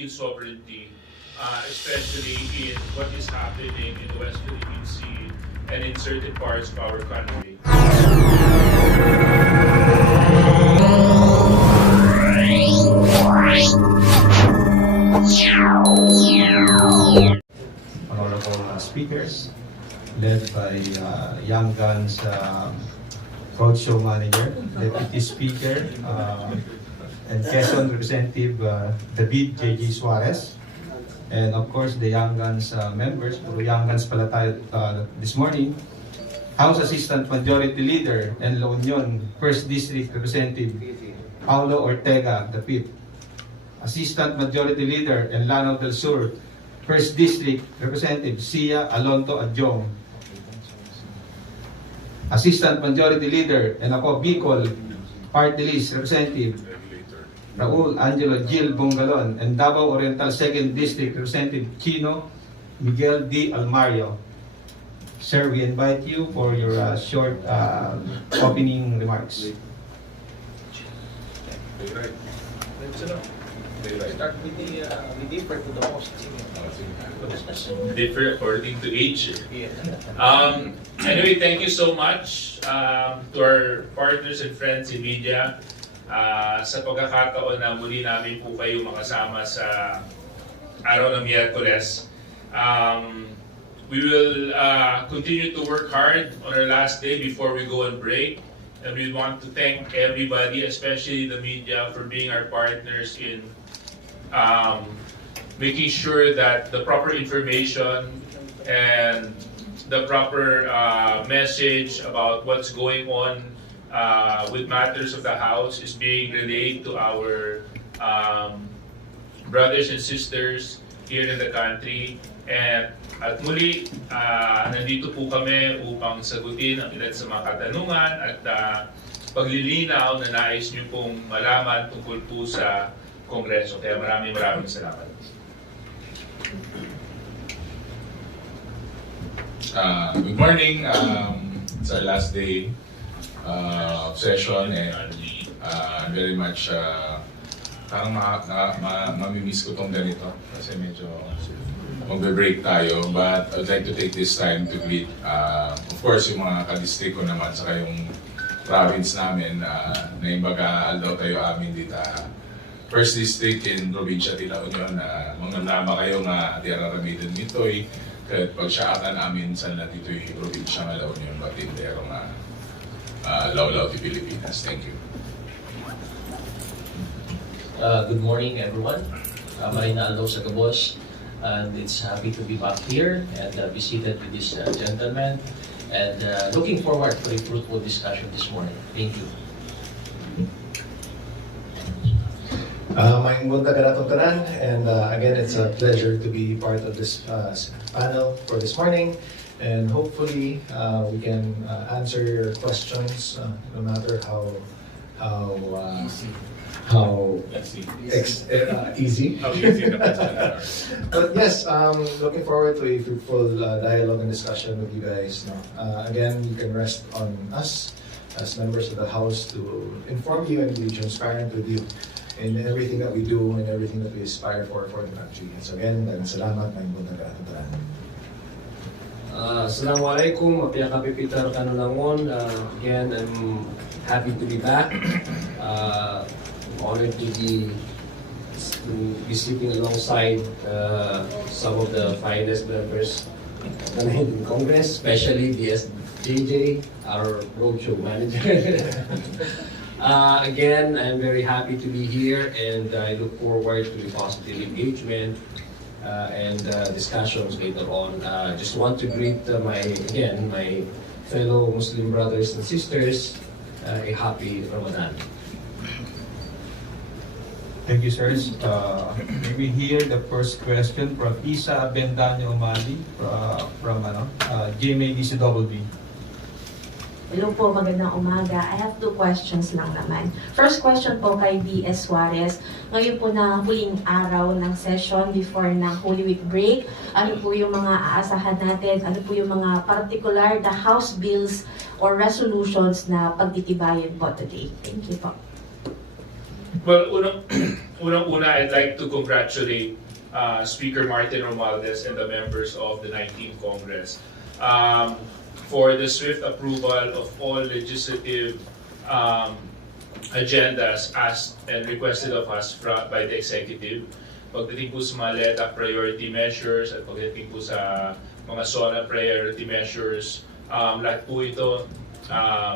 Philippine sovereignty, especially in what is happening in the West Philippine Sea and in certain parts of our country. Honorable speakers, led by Young Guns Roadshow Manager, Deputy Speaker, and Quezon Representative David J.G. Suarez, and of course the Young Guns members. Puro Young Guns pala tayo this morning. House Assistant Majority Leader and La Union 1st District Representative Paulo Ortega, the 5th. Assistant Majority Leader and Lanao del Sur 1st District Representative Sia Alonto Adjong. Assistant Majority Leader and ako Bicol Party List Representative Raul Angelo Gil Bongalon, and Davao Oriental 2nd District Representative Chino Miguel D. Almario. Sir, we invite you for your short opening remarks. Start with the differ to the most. Differ according to age. Anyway, thank you so much to our partners and friends in media sa pagkakataon na muli namin po kayo makasama sa araw ng Miyerkules. We will continue to work hard on our last day before we go on break. And we want to thank everybody, especially the media, for being our partners in making sure that the proper information and the proper message about what's going on with matters of the House is being relayed to our brothers and sisters here in the country. And at muli, nandito po kami upang sagutin ang ilan sa mga katanungan at paglilinaw na nais nyo pong malaman tungkol po sa Kongreso. Kaya maraming salamat. Good morning. It's our last day of session, and I'm very much parang mamimiss ko tong ganito kasi medyo magbe-break tayo, but I'd like to take this time to greet of course yung mga ka-district ko naman saka yung province namin na imbaga aldaw tayo amin dito 1st District in Provincia de La Union. Manganama kayo nga di araramidin nito'y kahit pagsyaatan amin sa natito'y probinsya nga La Union batindero nga Law di Pilipinas. Thank you. Good morning, everyone. Marina Aldo sa Gabos, and it's happy to be back here and be seated with this gentleman, and looking forward to a fruitful discussion this morning. Thank you. Maing buntag atong tanan, and again, it's a pleasure to be part of this panel for this morning, and hopefully we can answer your questions no matter how easy. But yes, looking forward to a fruitful dialogue and discussion with you guys. Again, you can rest on us as members of the House to inform you and be transparent with you in everything that we do and everything that we aspire for the country. And so again, salamat na yung nagkakataran. Assalamualaikum, Mapia Kapipitar Kanulangon. Again, I'm happy to be back. Honored to be sleeping alongside some of the finest members in Congress, especially the SJJ, our roadshow manager. Again, I'm very happy to be here, and I look forward to the positive engagement and discussions later on. Just want to greet my fellow Muslim brothers and sisters a happy Ramadan. Thank you, sir. Maybe here the first question from Isa Bendanyo Umali from GMA-DCWB. Hello po, magandang umaga. I have 2 questions lang naman. First question po kay D.S. Suarez. Ngayon po na huling araw ng session before ng Holy Week break. Ano po yung mga aasahan natin? Ano po yung mga particular na House bills or resolutions na pagtitibayan po today? Thank you po. Well, unang-una, I'd like to congratulate Speaker Martin Romualdez and the members of the 19th Congress for the swift approval of all legislative agendas asked and requested of us by the executive. Pagdating po sa mga LEDA priority measures at pagdating po sa mga SONA priority measures, lahat po ito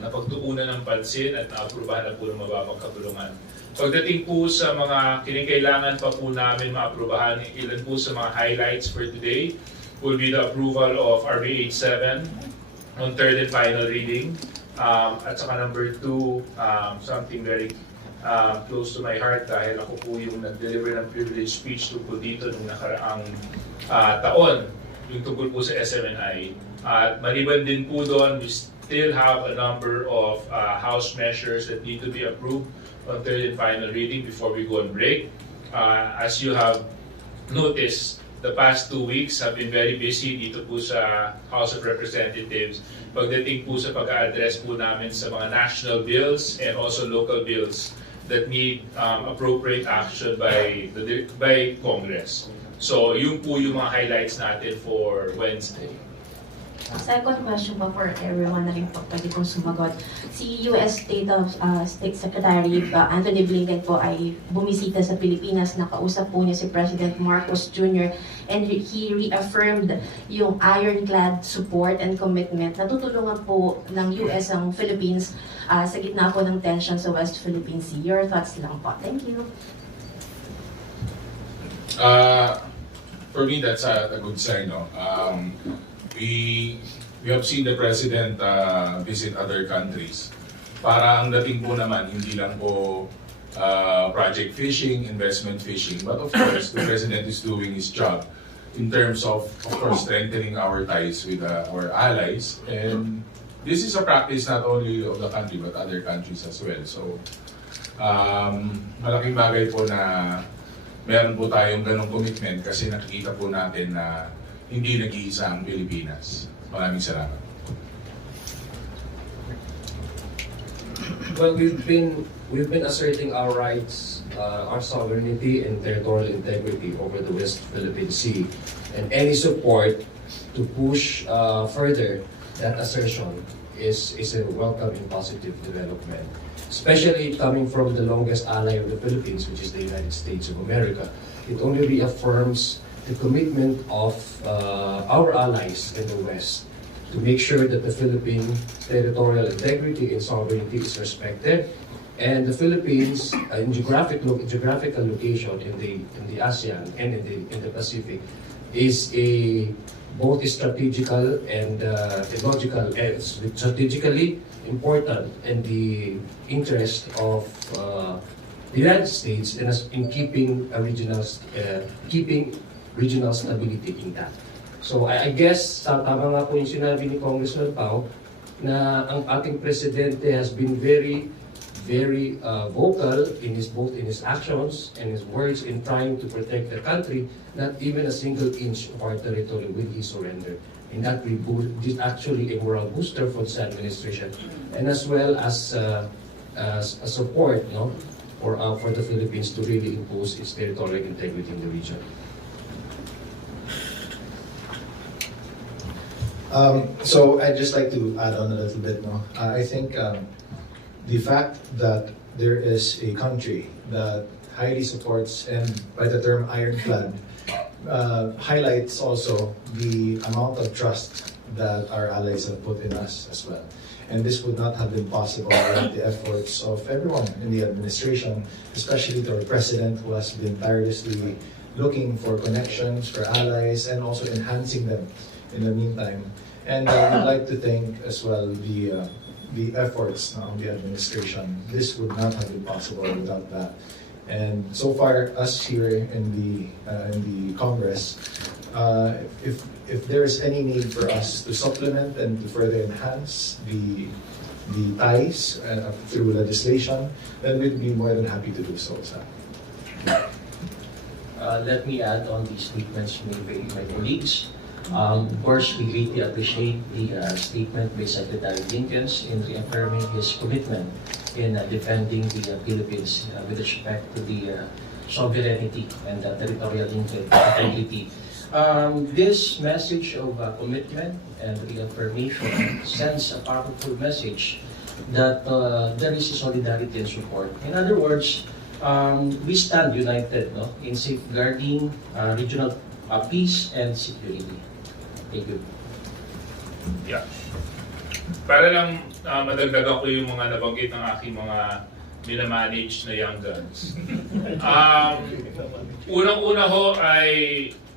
napagtuunan ng pansin at naaprubahan na po ng mababang kapulungan. Pagdating po sa mga kinakailangan pa po namin maaprubahan, ilan po sa mga highlights for today will be the approval of RB 87 on third and final reading. At saka number 2, something very close to my heart dahil ako po yung nag-deliver ng privilege speech tungkol dito nung nakaraang taon, yung tungkol po sa SMNI. At maliban din po doon, we still have a number of House measures that need to be approved on third and final reading before we go on break. As you have noticed, the past 2 weeks have been very busy dito po sa House of Representatives. Pagdating po sa pag-address po namin sa mga national bills and also local bills that need appropriate action by Congress. So yun po yung mga highlights natin for Wednesday. Second question po for everyone na rin po pwede kong sumagot. Si US State Secretary Anthony Blinken po ay bumisita sa Pilipinas. Nakausap po niya si President Marcos Jr. and he reaffirmed yung ironclad support and commitment na tutulungan po ng US ang Philippines sa gitna po ng tension sa West Philippine Sea. Your thoughts lang po. Thank you. For me, that's a good sign. No? We have seen the President visit other countries. Para ang dating po naman, hindi lang po project fishing, investment fishing, but of course, the President is doing his job in terms of course, strengthening our ties with our allies. And this is a practice not only of the country, but other countries as well. So, malaking bagay po na meron po tayong ganong commitment kasi nakikita po natin na hindi nag-iisa ang Pilipinas. Maraming salamat. Well, we've been asserting our rights, our sovereignty and territorial integrity over the West Philippine Sea, and any support to push further that assertion is a welcome and positive development, especially coming from the longest ally of the Philippines, which is the United States of America. It only reaffirms the commitment of our allies in the West to make sure that the Philippine territorial integrity and sovereignty is respected, and the Philippines in geographical location in the ASEAN and in the Pacific is both strategical and logical, strategically important in the interest of the United States in keeping regional stability intact. So I guess, tama nga po yung sinabi ni Congressman Pao, na ang ating presidente has been very vocal both in his actions and his words in trying to protect the country. Not even a single inch of our territory will he surrender. And that is actually a moral booster for this administration, and as well as a support, for the Philippines to really impose its territorial integrity in the region. So I'd just like to add on a little bit. I think the fact that there is a country that highly supports, and by the term ironclad, highlights also the amount of trust that our allies have put in us as well. And this would not have been possible without the efforts of everyone in the administration, especially to our president, who has been tirelessly looking for connections for allies and also enhancing them in the meantime. And I would like to thank as well the efforts of the administration. This would not have been possible without that. And so far, us here in the Congress, if there is any need for us to supplement and to further enhance the ties through legislation, then we'd be more than happy to do so. Let me add on these statements made by my colleagues. Of course, we greatly appreciate the statement by Secretary Dinkins in reaffirming his commitment in defending the Philippines with respect to the sovereignty and territorial integrity. This message of commitment and reaffirmation sends a powerful message that there is solidarity and support. In other words, we stand united, no, in safeguarding regional peace and security. Thank you. Yeah. Para lang madagdagan ko yung mga nabanggit ng aking mga minamanage na young guns. Unang-una ho ay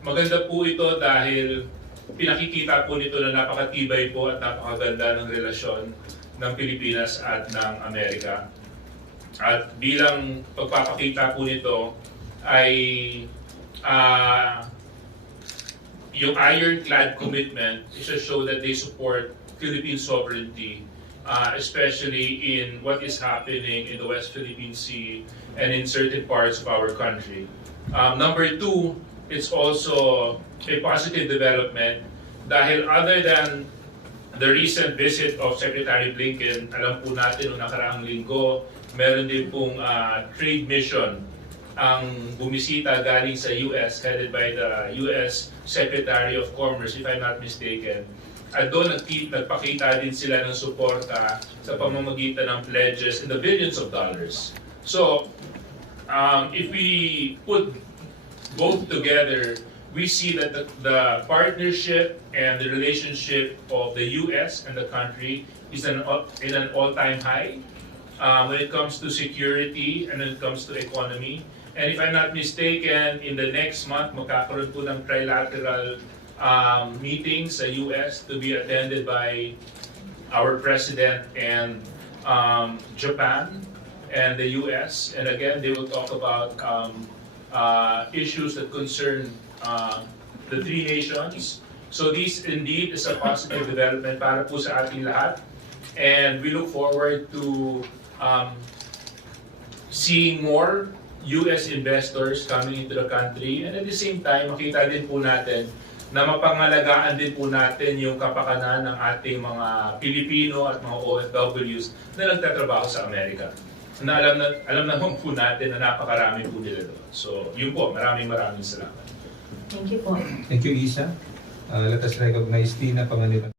maganda po ito dahil pinakikita po nito na napakatibay po at napakaganda ng relasyon ng Pilipinas at ng Amerika. At bilang pagpapakita po nito ay yung ironclad commitment is to show that they support Philippine sovereignty, especially in what is happening in the West Philippine Sea and in certain parts of our country. Number two, it's also a positive development dahil other than the recent visit of Secretary Blinken, alam po natin noong nakaraang linggo, meron din pong trade mission ang bumisita galing sa US, headed by the US Secretary of Commerce, if I'm not mistaken. At doon nagpakita din sila ng suporta sa pamamagitan ng pledges in the billions of dollars. So, if we put both together, we see that the partnership and the relationship of the US and the country is in an all-time high when it comes to security and when it comes to economy. And if I'm not mistaken, in the next month, magkakaroon po ng trilateral meetings sa US to be attended by our President and Japan and the US. And again, they will talk about issues that concern the three nations. So this indeed is a positive development para po sa ating lahat. And we look forward to seeing more US investors coming into the country, and at the same time, makita din po natin na mapangalagaan din po natin yung kapakanan ng ating mga Pilipino at mga OFWs na nagtatrabaho sa Amerika. Na alam naman po natin na napakarami po nila doon. So, yun po, maraming salamat. Thank you po. Thank you, Isa. Let us recognize Tina Panganiban.